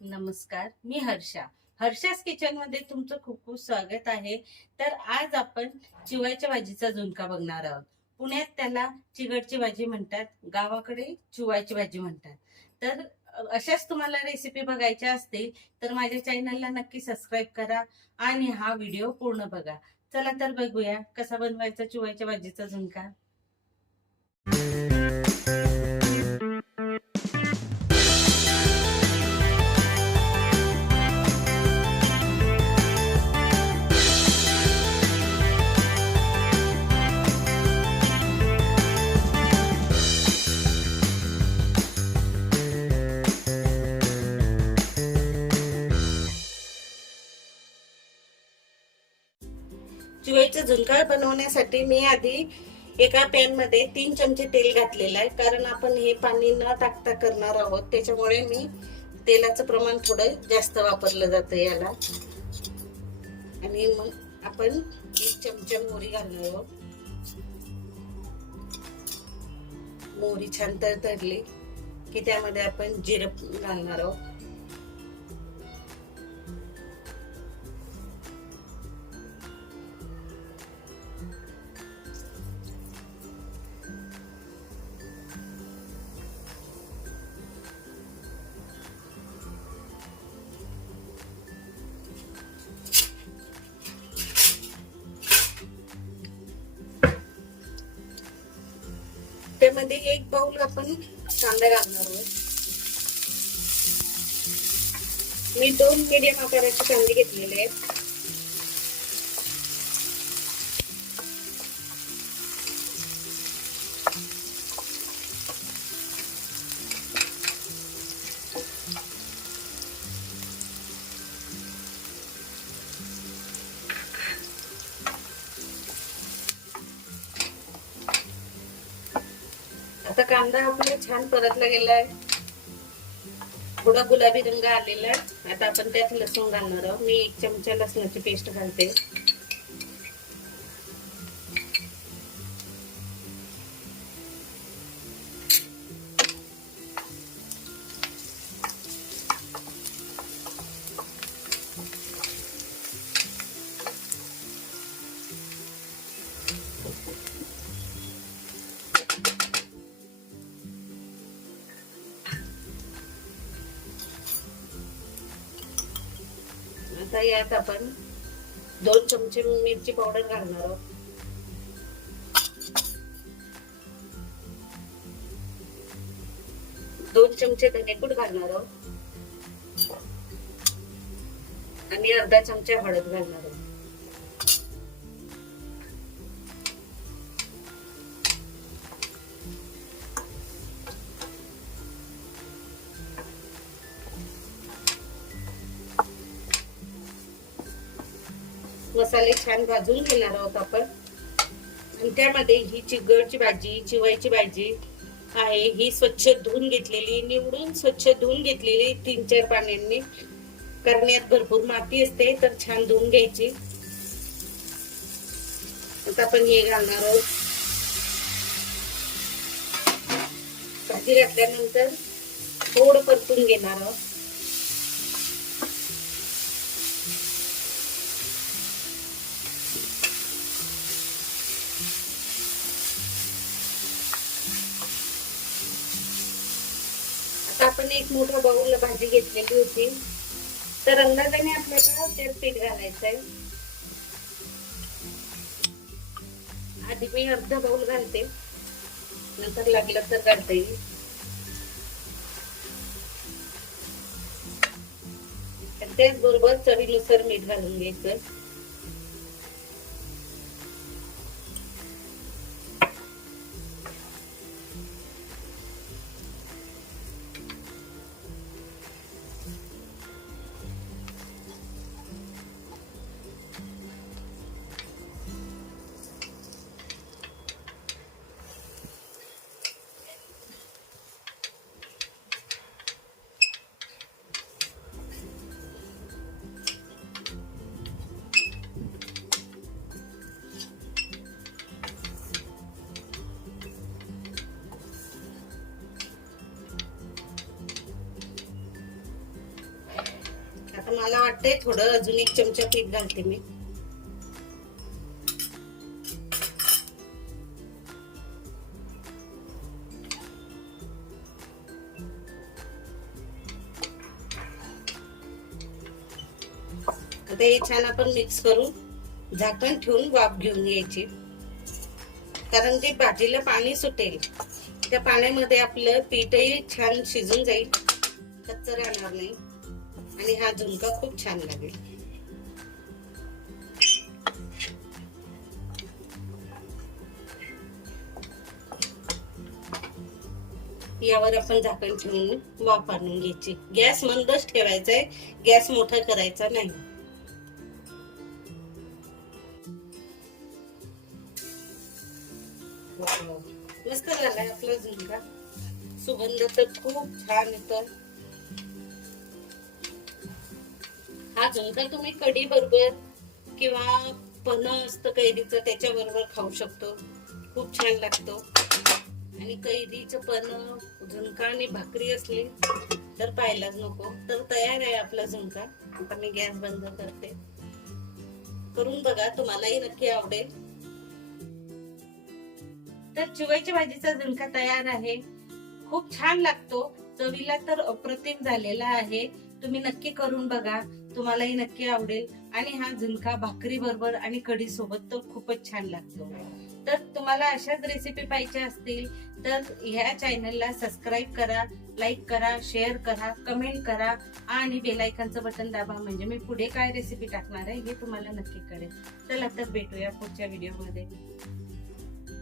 नमस्कार, मी हर्षा. हर्षास किचन मध्ये तुमचं खूप खूप स्वागत आहे. तर आज आपण चिवळ्याच्या भाजीचा झुणका बघणार आहोत. पुण्यात त्याला चिगडची भाजी म्हणतात, गावाकडे चिवळ्याची भाजी म्हणतात. तर अशाच तुम्हाला रेसिपी बघायच्या असतील तर माझ्या चॅनलला नक्की सबस्क्राईब करा आणि हा व्हिडिओ पूर्ण बघा. चला तर बघूया कसा बनवायचा चिवळ्याच्या भाजीचा झुणका. चिवळीचा झुणका बनवण्यासाठी मी आधी एका पॅन मध्ये 3 चमचे तेल घातलेलं आहे, कारण आपण हे पाणी न टाकता करणार आहोत. त्याच्यामुळे मी तेलाचं प्रमाण थोडं जास्त वापरलं जातं याला. आणि मग आपण 1 चमचा मोहरी घालणार आहोत. मोहरी छान तडतडली की त्यामध्ये आपण जिरं घालणार आहोत. त्यामध्ये 1 बाउल आपण कांदा घालणार आहोत. मी 2 मीडियम आकाराचे कांदे घेतलेले आहेत. आता कांदा आपला छान परतला गेलाय, थोडा गुलाबी रंग आलेला आहे. आता आपण त्यात लसूण घालणार आहोत. मी 1 चमचा लसणाची पेस्ट घालते. आता यात आपण 2 चमचे मिरची पावडर घालणार आहोत. 2 चमचे धनेपूड घालणार आहोत आणि अर्धा चमचा हळद घालणार आहोत. मसाले छान भाजून घेणार आहोत आपण. आणि त्यामध्ये ही चिगडची भाजी, चिवळ्याची भाजी आहे, ही स्वच्छ धुवून घेतलेली, निवडून स्वच्छ धुवून घेतलेली 3-4 पाण्यांनी, कारण यात भरपूर माती असते, तर छान धुवून घ्यायची. आता आपण हे घालणार आहोत. भाजी घातल्यानंतर थोडं परतून घेणार आहोत. आपण एक मोठा बाउल भाजी घेतलेली होती, तर अंदाजाने आपल्याला त्यात पीठ घालायचं आहे. आधी मी अर्धा बाउल घालते, नंतर लागलं तर घालता येईल. त्याचबरोबर चवीनुसार मीठ घालून घ्यायचं. आता मला वाटतंय थोडं अजून 1 चमचा पीठ घालते मी. आता हे छान आपण मिक्स करून झाकण ठेवून वाफ घेऊन घ्यायची. कारण ते भाजीला पाणी सुटेल, त्या पाण्यामध्ये आपलं पीठही छान शिजून जाईल, कच्चं राहणार नाही आणि हा झुणका खूप छान लागेल. यावर आपण झाकण ठेवून वाफ आणून घ्यायची. गॅस मंदच ठेवायचा आहे, गॅस मोठा करायचा नाही. मस्त झालाय आपला झुणका. सुगंध तर खूप छान येतो. हा झुणका तुम्ही कढी बरोबर किंवा पन्ह असतं कैरीचं त्याच्या बरोबर खाऊ शकतो. खूप छान लागतो. आणि कैरीचं पन्ह, झुणका आणि भाकरी असली तर पाहायलाच नको. तर तयार आहे आपला झुणका. आता मी गॅस बंद करते. करून बघा, तुम्हालाही नक्की आवडेल. तर चिवईच्या भाजीचा झुणका तयार आहे. खूप छान लागतो, चवीला तर अप्रतिम झालेला आहे. तुम्ही नक्की करून बघा, तुम्हालाही नक्की आवडेल. आणि हा झुणका भाकरी बरोबर आणि कढी सोबत तर खूपच छान लागतो. तर तुम्हाला अशाच रेसिपी पाहिजे असतील तर ह्या चॅनलला सबस्क्राईब करा, लाईक करा, शेअर करा, कमेंट करा आणि बेल आयकॉनचं बटन दाबा. म्हणजे मी पुढे काय रेसिपी टाकणार आहे हे तुम्हाला नक्की कळेल. चला तर भेटूया पुढच्या व्हिडिओमध्ये.